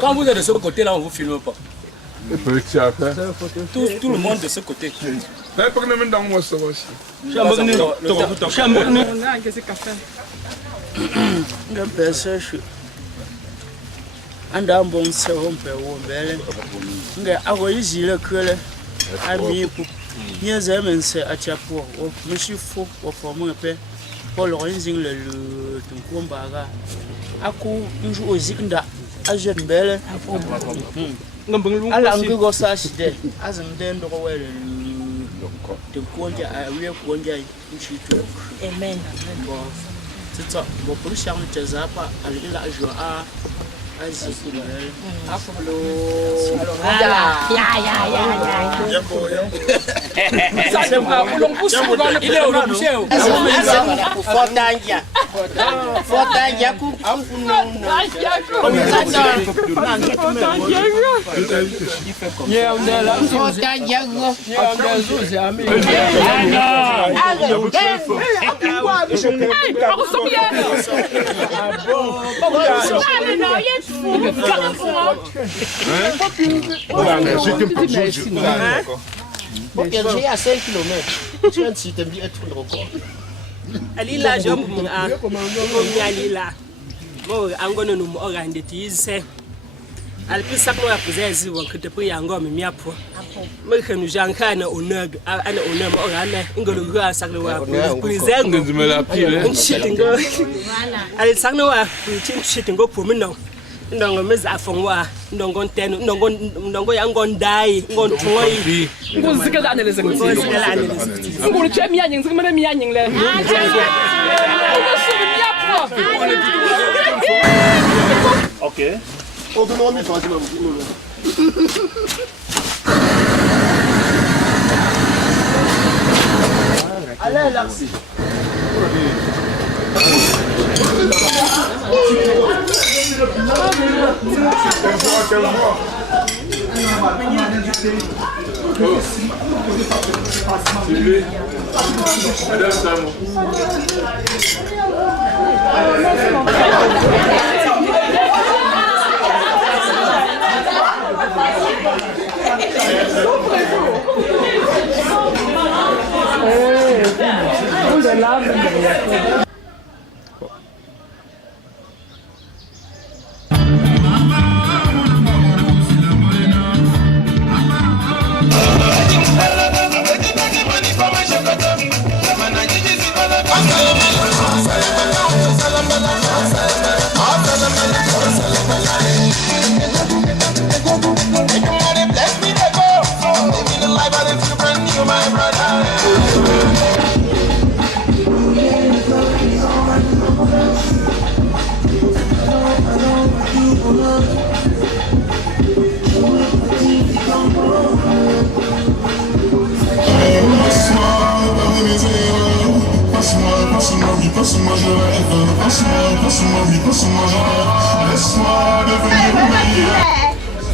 Quand vous êtes de ce côté-là, on ne vous filme pas. Tout le monde de ce côté. ala ngugo sashide azimdendo kwele de konja awiye konja nchitu amen tsa bo pulisha mtazapa alila ajwa azikile aflo ya sasa ulompusi ile ulompusheo fotanja ku j'ai à 5 km. Tu as un système d'être record. Alila jom a alila mo angono no mo orande tise alpisa ko apuzezi wo kitepo yango me miapo mo khanu jankana onag ana onam orane ngolo gwa sakle wa pulizengo ngizimela pile nshitingo ali sakno wa nshitingo pomino ndongo meza afongwa ndongo nteno ndongo yango ndai ngonthoi nguzika la analyze ngulu chemi yanyi ngizimela miyanyi le OK. On te demande facilement. Allez là. Money for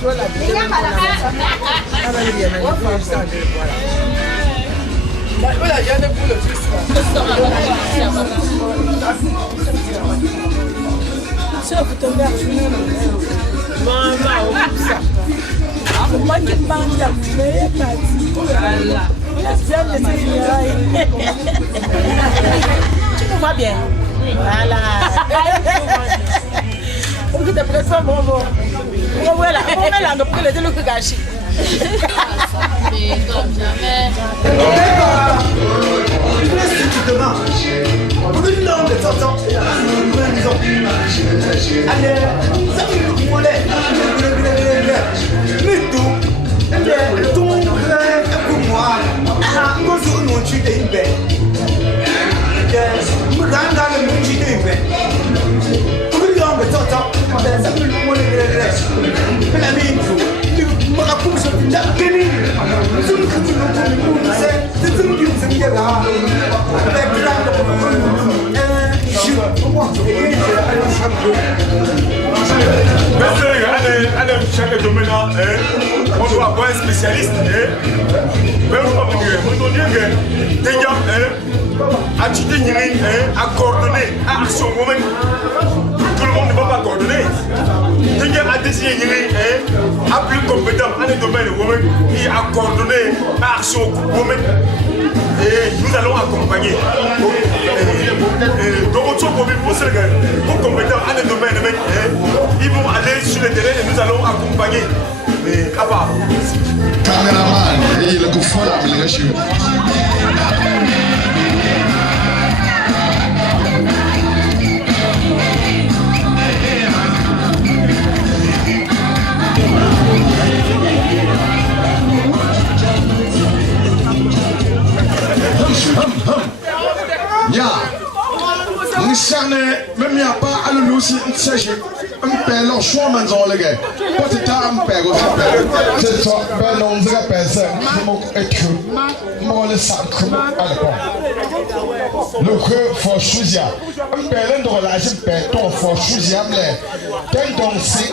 Tu nous vois bien? Voilà. On dit de préférer bon. Voilà, on met là, on peut le gâcher. Mais comme jamais. Tu demandes une langue de temps allez, ça veut dire qu'on est tout pour moi. Quand on nous tue des bêtes, me gagne le monde tue des bêtes. Une langue de temps, ça veut dire qu'on est la vie. Je chaque domaine, on doit avoir un spécialiste. À coordonner, à action woman. Tout le monde ne va pas coordonner. Quelqu'un a décidé à plus compétent dans les domaines women et à coordonner à action woman. Et nous allons accompagner. Donc, pour compétents dans les domaines, ils vont aller sur le terrain et nous allons accompagner. À part. Caméraman, il est confortable, les gars. Même il n'y a pas à l'outil, c'est un père, leur choix, mais on les gars. Quand tu as un père, c'est toi, ben on dirait personne, moi le sacre à l'époque. Le que faut choisir. Un père, dans la vie, ton faut choisir, mais quel donc c'est.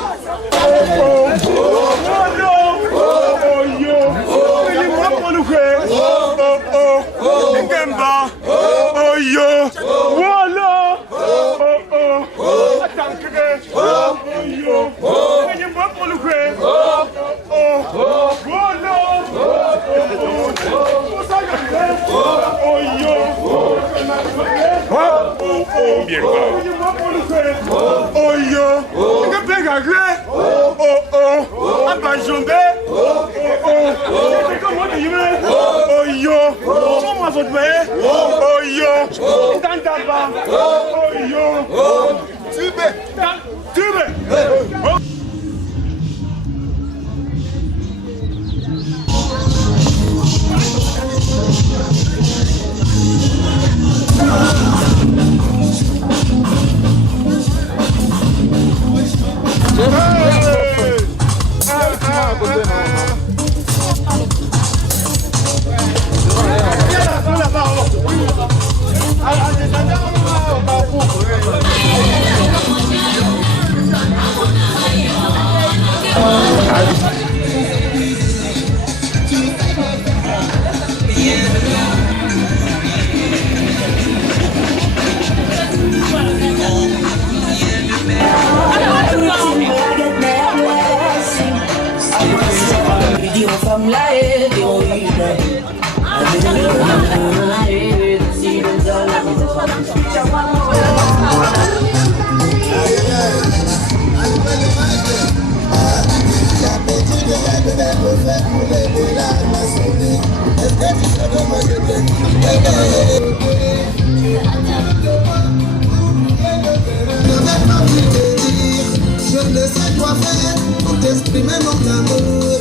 Je ne sais quoi faire pour t'exprimer mon amour.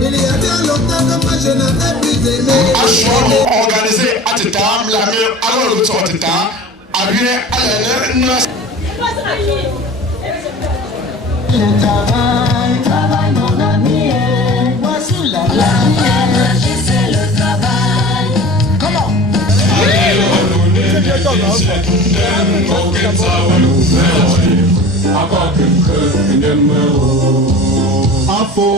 Il y a bien longtemps que moi je n'avais plus aimé. Organisé à Tétam, la meilleure avant le tour de Tétam, à bien à l'année. Je travaille mon ami, voici la lumière, je sais le travail. Comment? Oh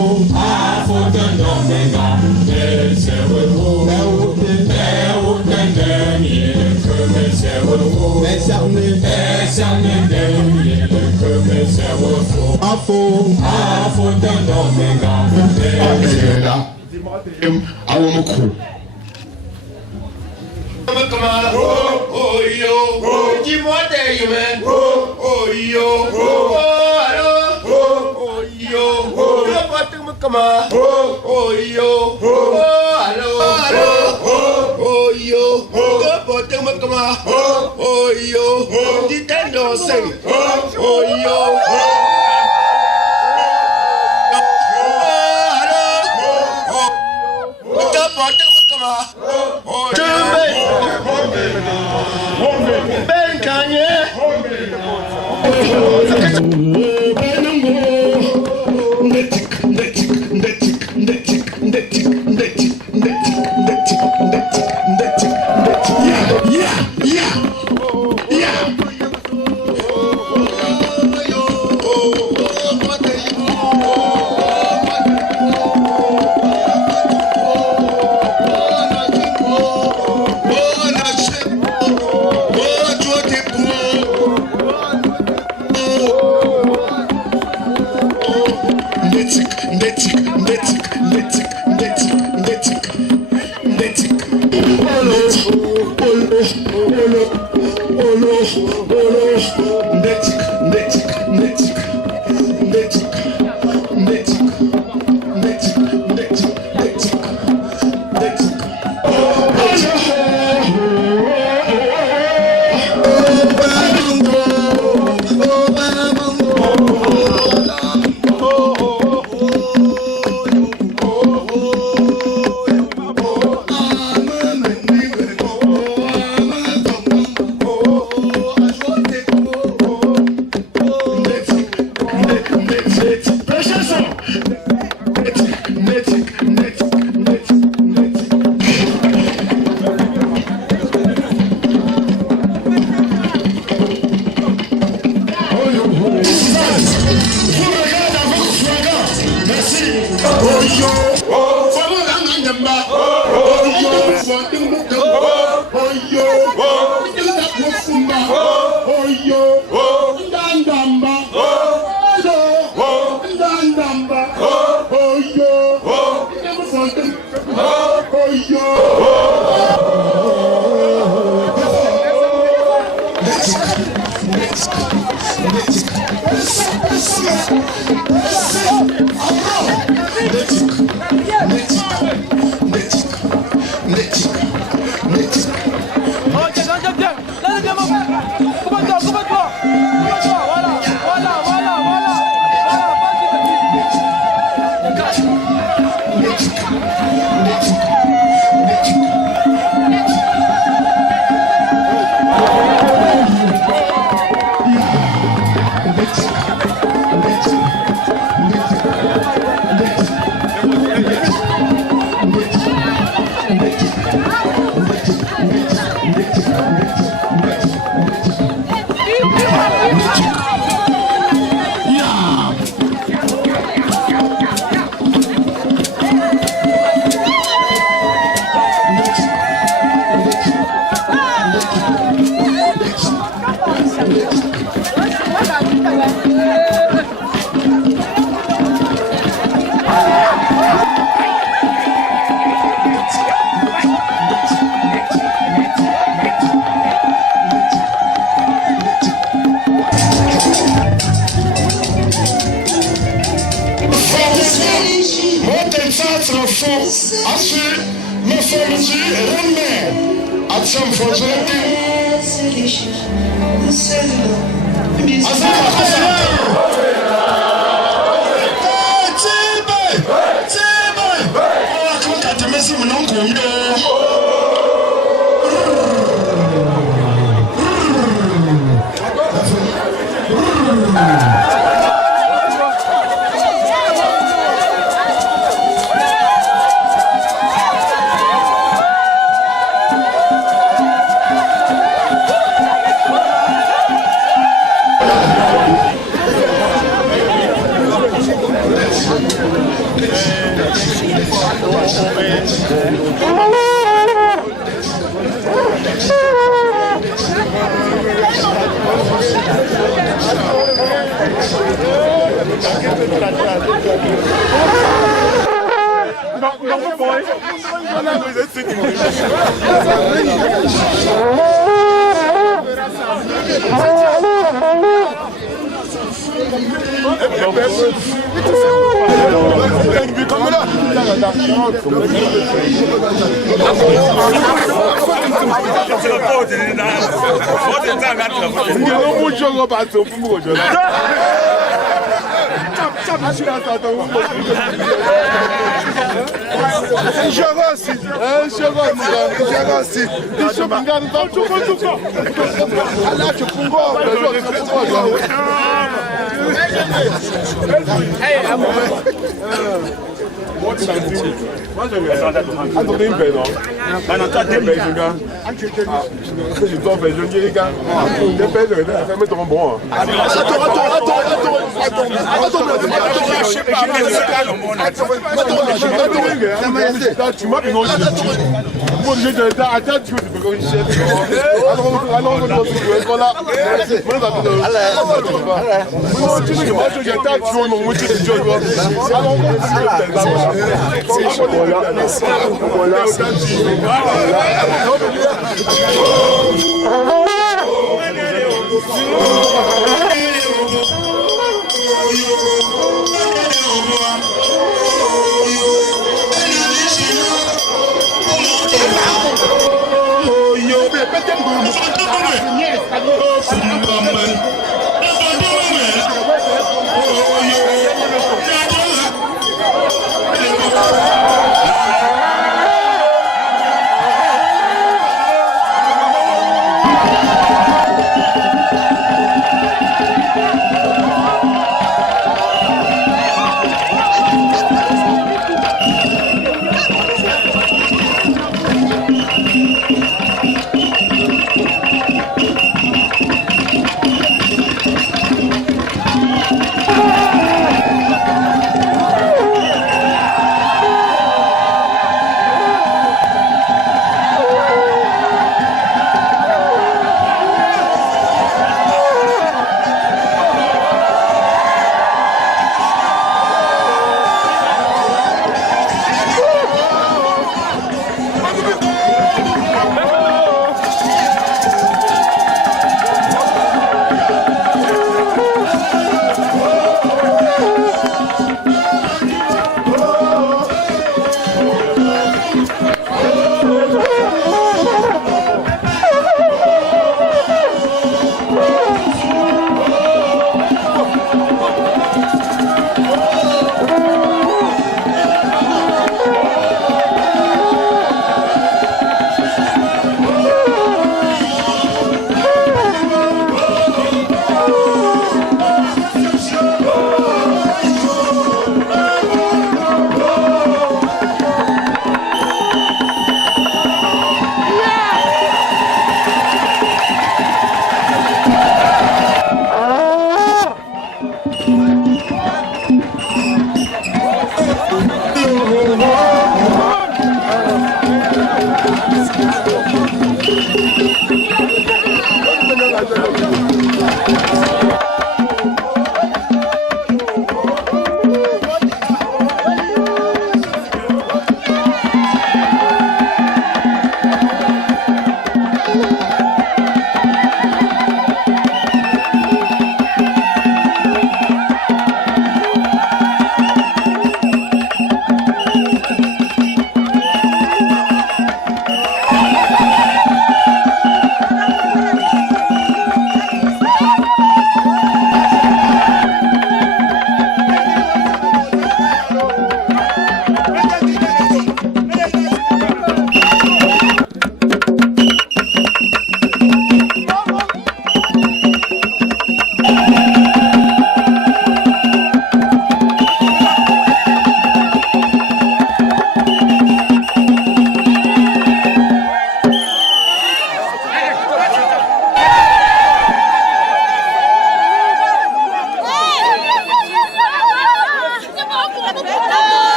yo, dis-moi t'es humain. Oh yo, alors. Oh yo, comment? Oh yo, alors. Oh yo, comment? Oh yo, dis t'es dansé. Oh yo.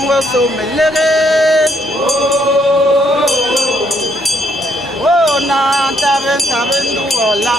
mo so melere. Oh na taben du ola.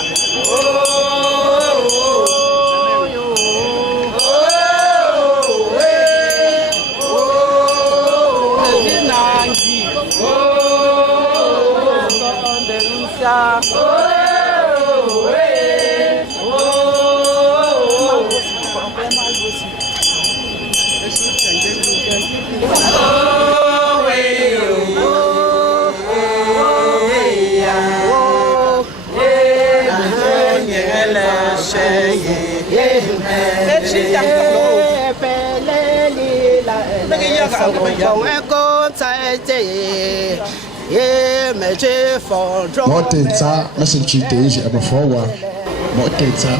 Mỗi tiền xa nó xin chỉ tỷ gì mà phó qua mỗi tiền xa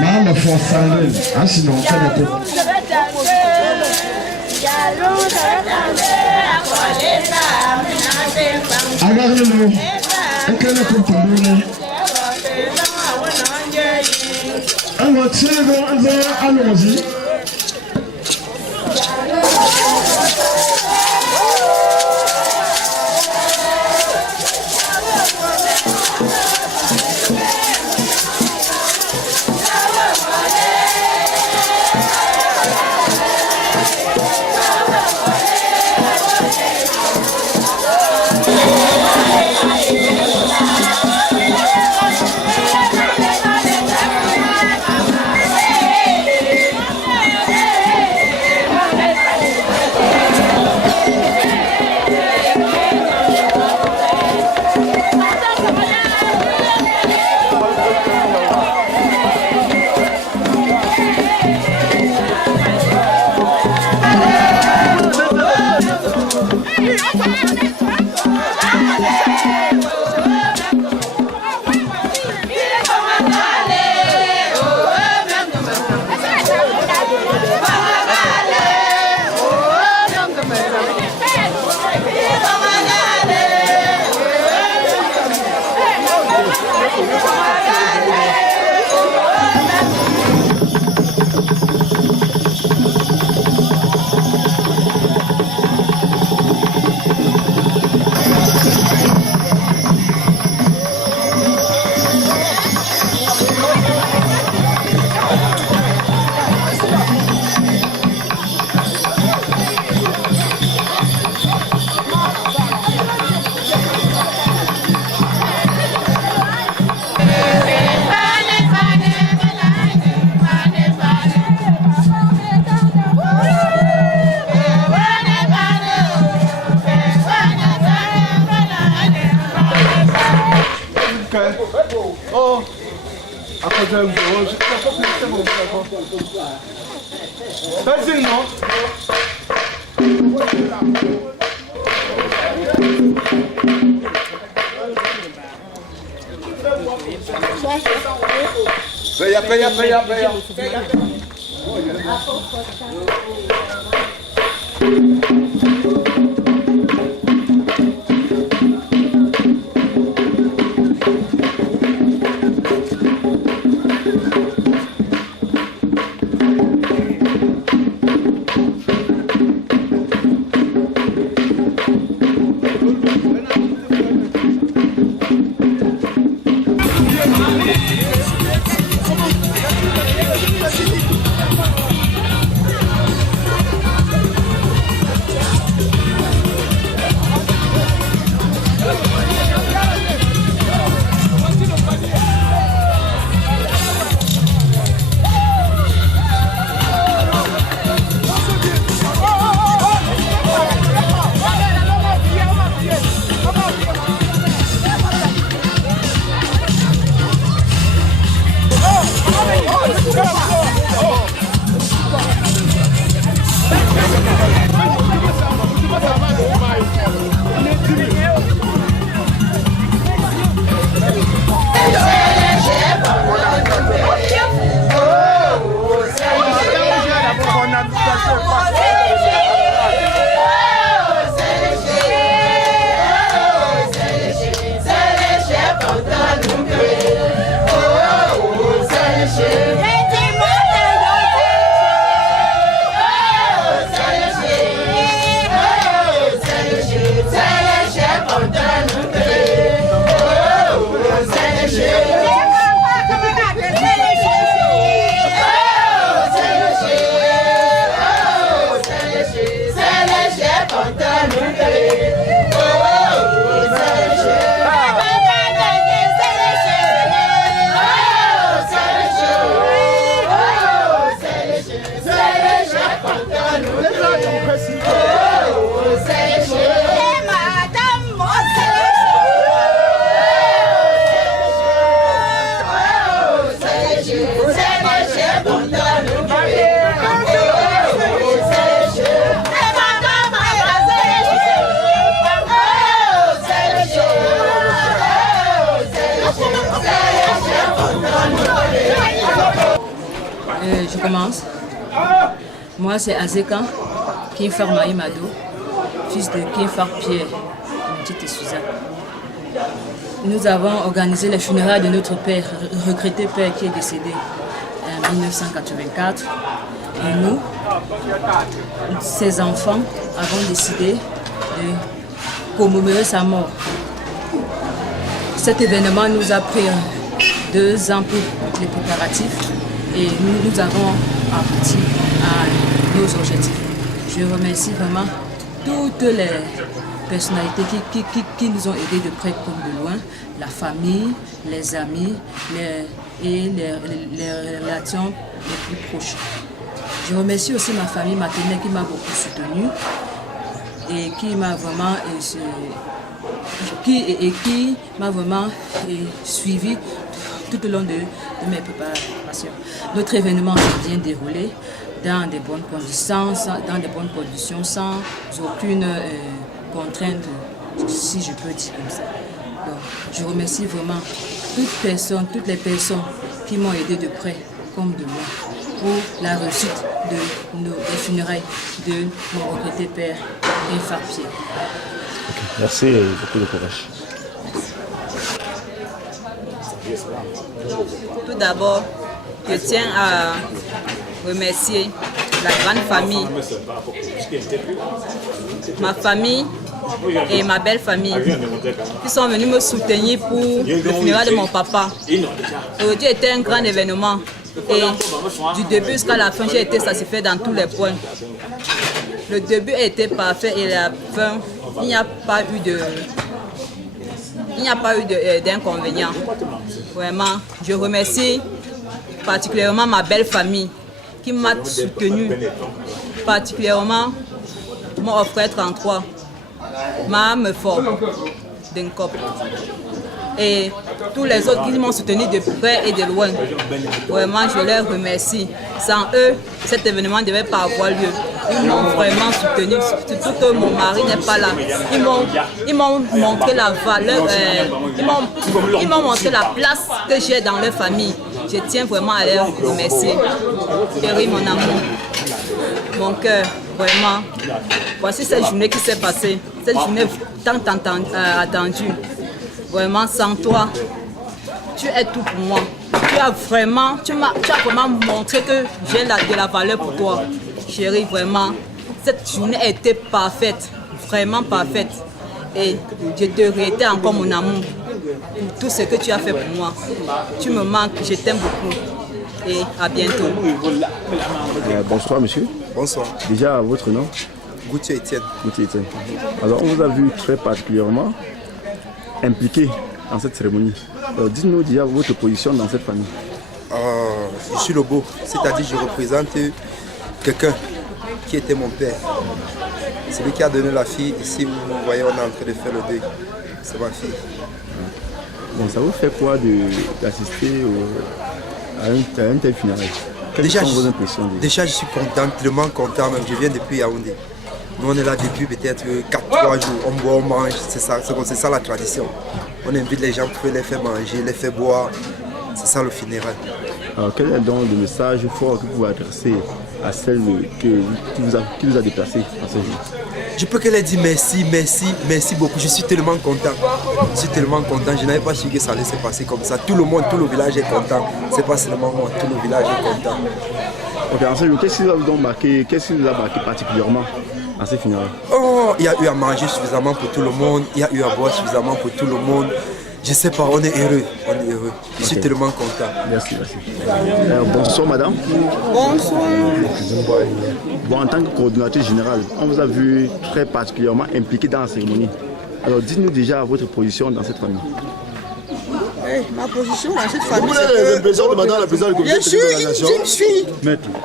Mama for Sandrine, I see no Canada. I got to know. I can't put the money. I'm not saying that I know. Je commence. Moi, c'est Azekan, Kinfar Maïmado, fils de Kinfar Pierre, petite Suzanne. Nous avons organisé les funérailles de notre père, regretté père qui est décédé en 1984. Et nous, ses enfants, avons décidé de commémorer sa mort. Cet événement nous a pris 2 ans pour les préparatifs et nous avons abouti à nos objectifs. Je remercie vraiment toutes les personnalités qui nous ont aidés de près comme de loin, la famille, les amis et les relations les plus proches. Je remercie aussi ma famille maternelle qui m'a beaucoup soutenue et qui m'a vraiment suivi tout au long de mes préparations. Notre événement s'est bien déroulé dans de bonnes conditions, sans aucune contraindre, si je peux dire comme ça. Donc, je remercie vraiment toutes les personnes qui m'ont aidé de près comme de loin pour la réussite des funérailles de mon regretté père infarcté. Merci et beaucoup de courage. Tout d'abord, je tiens à remercier la grande famille, ma famille et ma belle famille qui sont venus me soutenir pour le funérail de mon papa. Aujourd'hui était un grand événement et du début jusqu'à la fin, j'ai été satisfait dans tous les points. Le début a été parfait et la fin, il n'y a pas eu d'inconvénients. Vraiment, je remercie particulièrement ma belle famille qui m'a soutenu, particulièrement mon frère 33, ma fort d'un cop. Et tous les autres qui m'ont soutenu de près et de loin. Vraiment, je les remercie. Sans eux, cet événement ne devait pas avoir lieu. Ils m'ont vraiment soutenu, surtout que mon mari n'est pas là. Ils m'ont montré la valeur, ils m'ont montré la place que j'ai dans leur famille. Je tiens vraiment à les remercier. Chérie, mon amour, mon cœur, vraiment. Voici cette journée qui s'est passée, cette journée tant attendue. Vraiment, sans toi, tu es tout pour moi. Tu as vraiment montré que j'ai de la valeur pour toi. Chérie, vraiment, cette journée a été parfaite, vraiment parfaite. Et je te réitère encore mon amour pour tout ce que tu as fait pour moi. Tu me manques, je t'aime beaucoup. Et à bientôt. Bonsoir monsieur. Bonsoir. Déjà votre nom? Gauthier Etienne. Gauthier Etienne. Alors on vous a vu très particulièrement impliqué dans cette cérémonie. Dites-nous déjà votre position dans cette famille. Je suis le beau, c'est-à-dire je représente quelqu'un qui était mon père. C'est lui qui a donné la fille. Ici, vous voyez, on est en train de faire le deuil. C'est ma fille. Bon, ça vous fait quoi d'assister à un tel funérail? Quelles sont vos impressions? Déjà, je suis content, tellement content même. Je viens depuis Yaoundé. Nous, on est là depuis peut-être 4-3 jours. On boit, on mange. C'est ça la tradition. On invite les gens pour les faire manger, les faire boire. C'est ça le funérail. Alors, quel est donc le message fort que vous pouvez adresser à celle qui vous a déplacé à ce jour? Je peux que leur dire merci, merci, merci beaucoup. Je suis tellement content. Je suis tellement content. Je n'avais pas su que ça allait se passer comme ça. Tout le monde, tout le village est content. C'est pas seulement moi, tout le village est content. Ok, en ce jour, qu'est-ce qui vous a marqué particulièrement à ces funérailles? Oh, il y a eu à manger suffisamment pour tout le monde. Il y a eu à boire suffisamment pour tout le monde. Je sais pas, on est heureux. On est heureux. Je suis tellement content. Merci, merci. Bonsoir madame. Bonsoir. Bon, en tant que coordinateur général, on vous a vu très particulièrement impliqué dans la cérémonie. Alors dites-nous déjà votre position dans cette famille. Ma position dans cette famille, c'est que je suis une jeune fille.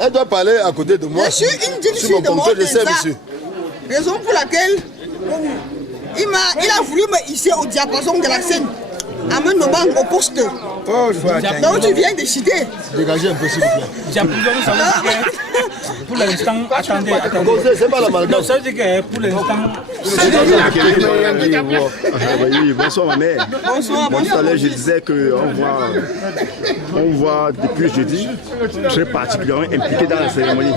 Elle doit parler à côté de moi. Je suis une jeune fille de mon raison pour laquelle il a voulu me hisser au diapason de la scène, en me nommant au poste. Donc tu viens décider. Dégagez un peu s'il vous plaît. Pour l'instant, attendez. C'est pas la malgache. Non, ça veut dire que pour l'instant. Oui, bonsoir ma mère. Bonsoir. Tout à l'heure je disais qu'on voit depuis jeudi très particulièrement impliqué dans la cérémonie.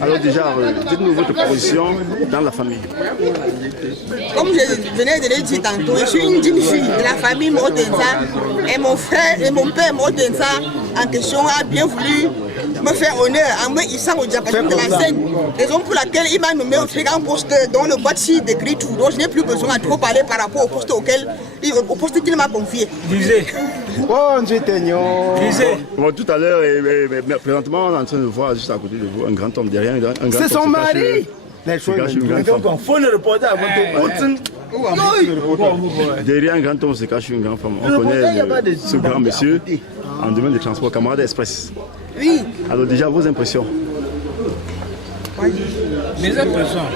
Alors déjà, dites-nous votre position dans la famille. Comme je venais de le dire tantôt, je suis une jeune fille de la famille Modenza et mon frère et mon père Modenza en question a bien voulu me faire honneur en me hissant au diapason de la scène. Raison pour laquelle il m'a nommé au très grand poste dont le boîtier décrit tout. Donc je n'ai plus besoin de trop parler par rapport au poste qu'il m'a confié. Lisez. Bon, tout à l'heure, présentement, on est en train de voir juste à côté de vous un grand homme derrière. C'est son mari. Il faut le reporter avant derrière un grand homme se cache une grande femme. On connaît ce grand monsieur en domaine de transport, camarade express. Oui. Alors déjà, vos impressions? Mes impressions.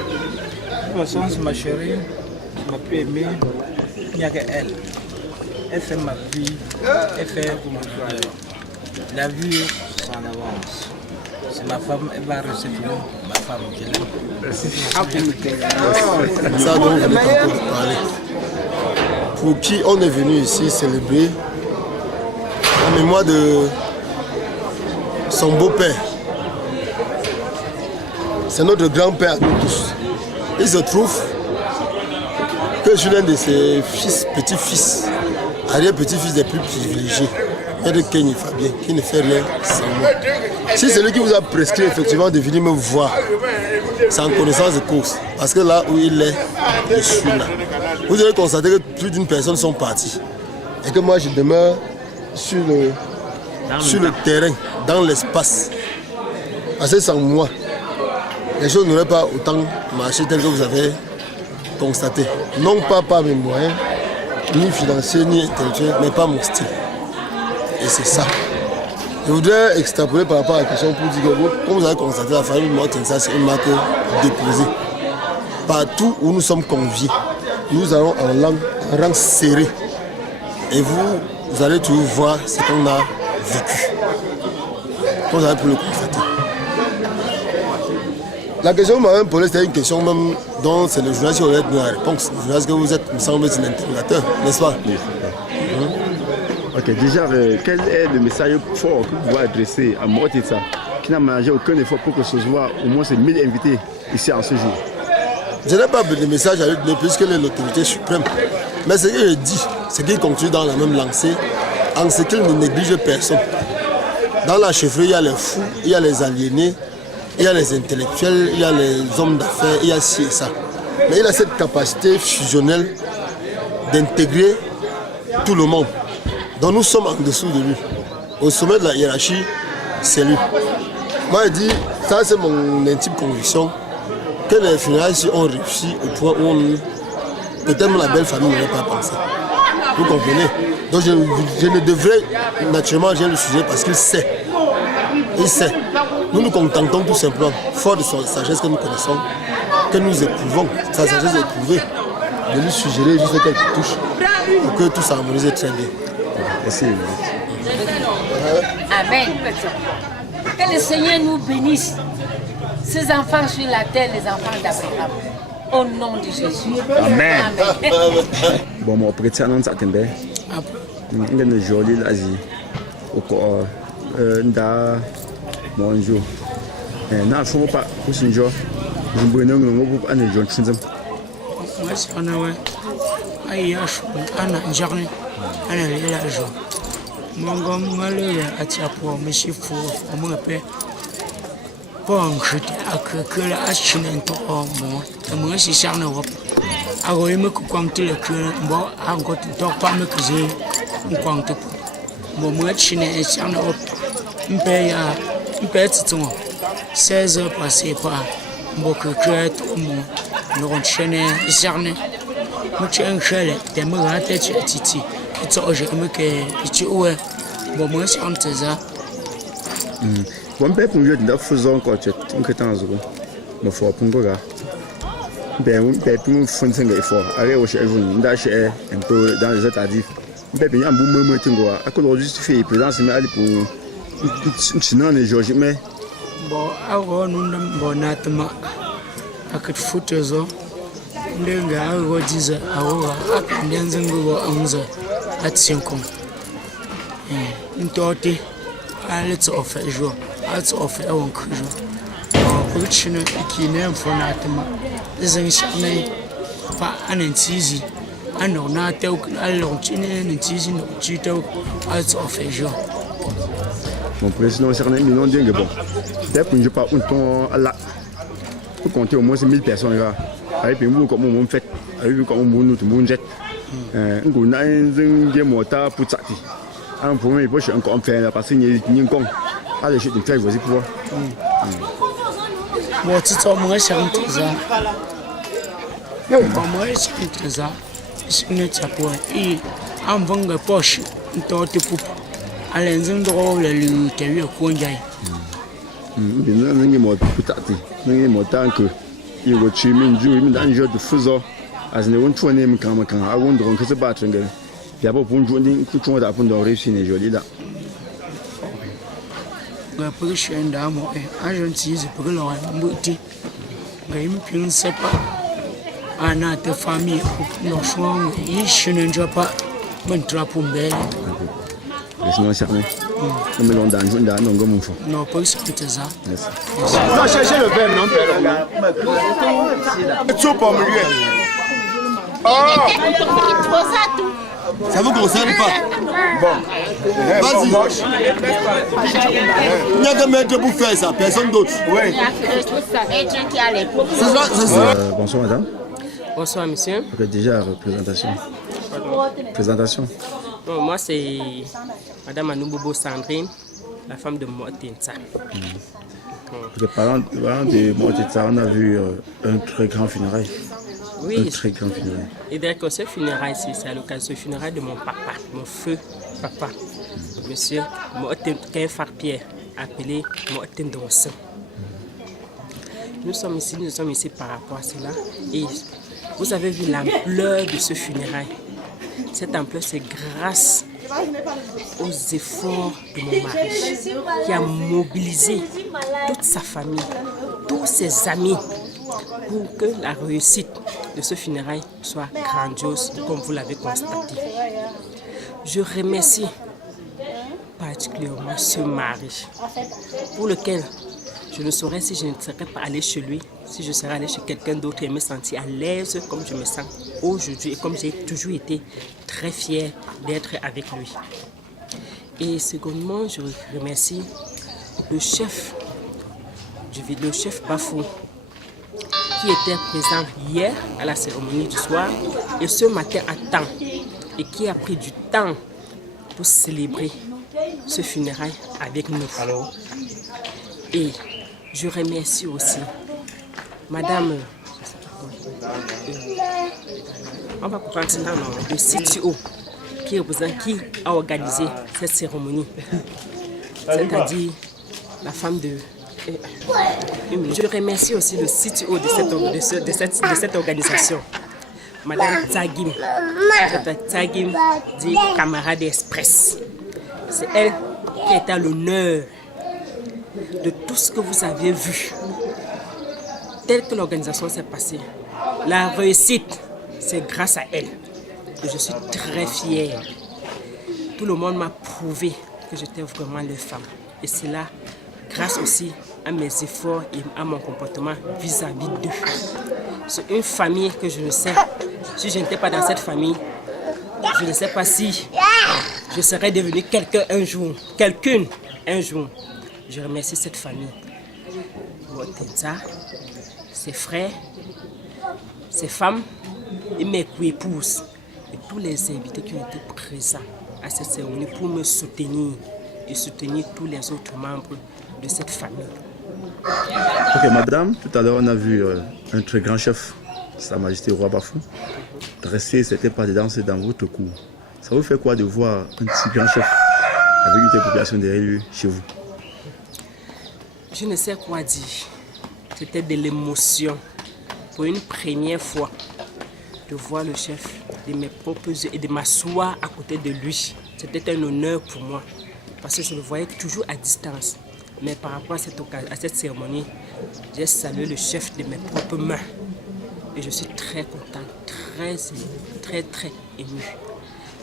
Au sens, ma chérie, ma plus aimée, il n'y a qu'elle. Elle fait ma vie, elle fait pour mon frère. La vie, ça en avance. C'est ma femme, elle va recevoir ma femme, je l'aime. Ça donc, on est en train de parler. Pour qui on est venu ici célébrer en mémoire de son beau-père. C'est notre grand-père à nous tous. Il se trouve que je suis l'un de ses fils, petits-fils, arrière-petits-fils des plus privilégiés. Il y a de Kenny Fabien qui ne fait rien sans moi. Si c'est lui qui vous a prescrit effectivement de venir me voir, c'est en connaissance de cause. Parce que là où il est, je suis là. Vous allez constater que plus d'une personne sont parties. Et que moi je demeure sur le terrain, dans l'espace. Parce que sans moi, les choses n'auraient pas autant marché tel que vous avez constaté. Non pas par mes moyens, ni financiers, ni intellectuels, mais par mon style. Et c'est ça. Je voudrais extrapoler par rapport à la question pour dire que, comme vous avez constaté, la famille Mortensa, c'est une marque déposée. Partout où nous sommes conviés, nous allons en rang serré. Et vous allez toujours voir ce qu'on a vécu. Comme vous avez pu le constater. La question que vous m'avez posée, c'était une question même dont c'est le journaliste qui aurait donné la réponse. Le journaliste que vous êtes, me semble, c'est l'interrogateur, n'est-ce pas? Oui, Ok, déjà, quel est le message fort que vous pouvez adresser à Mortensa, qui n'a managé aucun effort pour que ce soit au moins 1000 invités ici en ce jour? Je n'ai pas de message à lui donner plus que l'autorité suprême. Mais ce que je dis, c'est qu'il continue dans la même lancée, en ce qu'il ne néglige personne. Dans la chefferie, il y a les fous, il y a les aliénés, il y a les intellectuels, il y a les hommes d'affaires, il y a ci et ça. Mais il a cette capacité fusionnelle d'intégrer tout le monde. Donc nous sommes en dessous de lui. Au sommet de la hiérarchie, c'est lui. Moi je dis, ça c'est mon intime conviction, que les funérailles ont réussi au point où peut-être la belle famille n'aurait pas pensé. Vous comprenez? Donc je ne devrais naturellement gérer le sujet parce qu'il sait. Il sait. Nous nous contentons tout simplement, fort de sa sagesse que nous connaissons, que nous éprouvons, sa sagesse éprouvée, de lui suggérer juste quelques touches pour que tout s'harmonise très bien. Merci. Amen. Que le Seigneur nous bénisse. Ces enfants sur la terre, les enfants d'Abraham. Au nom de Jésus. Amen. Bon, mon prêtre annonce à Tembe. Il est joli l'Asie. Au corps, bonjour. Na fond pas pour ce jour. Je me donne un mot pour un jour. Moi, c'est un ouais. Aïe, un jardin. Un jour. Mon gomme malheur à Tiapo, monsieur Fou, on me paie. Bon, je que la Chine en moi, et moi, c'est ça, non. A oui, me compte le cœur, bon, encore tout pas me cuisiner, on compte. Bon, moi, Chine et ça, non. Un paye tout 16 heures passées par beaucoup de cœur, tout le monde. Nous on chaîne, et cerné. Moi, tu es un chèvre, t'es me raté, tu es titi. Et tu as jamais que tu es. Bon, moi, c'est un trésor. Bon, peut-être que nous faisons encore un temps. Mais il faut pour nous. Nous faisons un effort. Allez, on cherche un peu dans les états d'if. Peut-être qu'il y a un bon moment. À cause de justifier présence, mais aller pour une les jours. Mais bon, alors nous n'avons pas de à foot. Nous avons 10 heures. Nous avons 11 heures. À 5 ans. Nous avons let's offer jour. Let's offer un jour. Pour une qui n'est pas fornatama. Les amis pas un intisi. Un ornate ou alors tu n'es un intisi non tu te let's offer jour. Mon président c'est un million de bon. Dès que je pas un temps à la. Pour compter au moins 1000 personnes là. Avec nous comme on fait, avec nous comme on tout le monde jette. On a un moteur pour ça. Un problème, il faut encore faire parce qu'il y a une con. Allez, je te fais vas-y pour voir. Moi, tu t'en moi, c'est un trésor. Moi, c'est un trésor. C'est une chapeau. Et en vendre poche, un torte pour. Allez, nous devons le lui conjaye. Nous avons moteur pour ça. Nous avons moteur que il va tuer une jour, il m'a dit de faisant. As ne won't try name come I wonder on the battery. Il y a pas pour joindre que tu as pour réussir les jolis là. pour chez un dame, un gentil, pour le bouti. Game pin sepa. Ana te famille, non, je ne vois pas. Mon drapeau belle. Sinon, cerné. On me l'en donne, non, pas ce que tu as. Non, cherchez le verre, non, tout pour me lui. Ça vous concerne pas? Bon, vas-y. Il n'y a que mettre pour faire ça, personne d'autre. Oui. Bonsoir, madame. Bonsoir, monsieur. Ok, déjà, présentation. Bon, moi, c'est Madame Anoubobo Sandrine, la femme de Motensa. Parlant de Motensa, on a vu un très grand funérail. Oui. Un très grand funérail. Et d'ailleurs, ce funérail, c'est à l'occasion du funérail de mon papa, mon feu papa, monsieur Moten Farpierre, appelé Moten Donson. Nous sommes ici par rapport à cela. Et vous avez vu l'ampleur de ce funérail. Cette ampleur, c'est grâce aux efforts de mon mari qui a mobilisé toute sa famille, tous ses amis pour que la réussite de ce funérail soit grandiose, comme vous l'avez constaté. Je remercie particulièrement ce mari pour lequel je ne saurais si je ne serais pas allé chez lui, si je serais allé chez quelqu'un d'autre et me sentir à l'aise comme je me sens aujourd'hui et comme j'ai toujours été très fière d'être avec lui. Et secondement, je remercie le chef Bafou qui était présent hier à la cérémonie du soir et ce matin à temps et qui a pris du temps pour célébrer ce funérail avec nous. Et je remercie aussi Madame, on va comprendre le CTO qui a organisé cette cérémonie, c'est-à-dire la femme de... Je remercie aussi le CTO de cette organisation, Madame Tsagim, Tsagim dit Camarade Express. C'est elle qui est à l'honneur de tout ce que vous avez vu, tel que l'organisation s'est passée. La réussite, c'est grâce à elle. Et je suis très fière. Tout le monde m'a prouvé que j'étais vraiment leur femme. Et c'est là, grâce aussi à mes efforts et à mon comportement vis-à-vis d'eux. C'est une famille que je ne sais, si je n'étais pas dans cette famille, je ne sais pas si je serais devenue quelqu'un un jour, quelqu'une un jour. Je remercie cette famille, Motensa, ses frères, ses femmes et mes co-épouses et tous les invités qui ont été présents à cette cérémonie pour me soutenir et soutenir tous les autres membres de cette famille. Ok, madame, tout à l'heure on a vu un très grand chef, Sa Majesté Roi Bafou, dresser c'était pas de danse dans votre cour. Ça vous fait quoi de voir un si grand chef avec une telle population derrière lui chez vous? Je ne sais quoi dire. C'était de l'émotion. Pour une première fois, de voir le chef de mes propres yeux et de m'asseoir à côté de lui. C'était un honneur pour moi. Parce que je le voyais toujours à distance. Mais par rapport à cette cérémonie, j'ai salué le chef de mes propres mains. Et je suis très contente, très émue.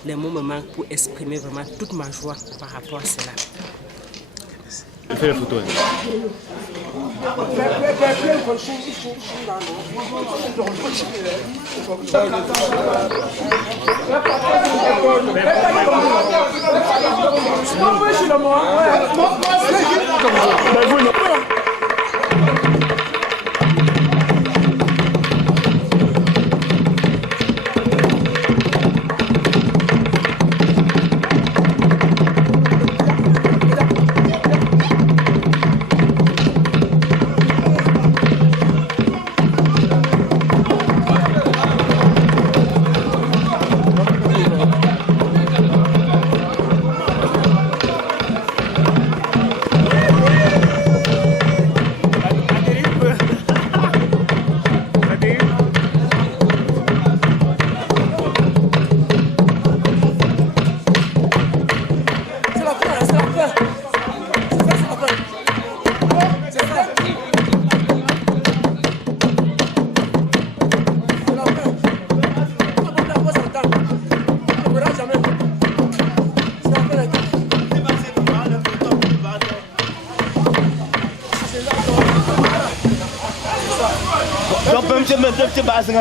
Les mots me manquent pour exprimer vraiment toute ma joie par rapport à cela. Je fais la photo. petit bassin.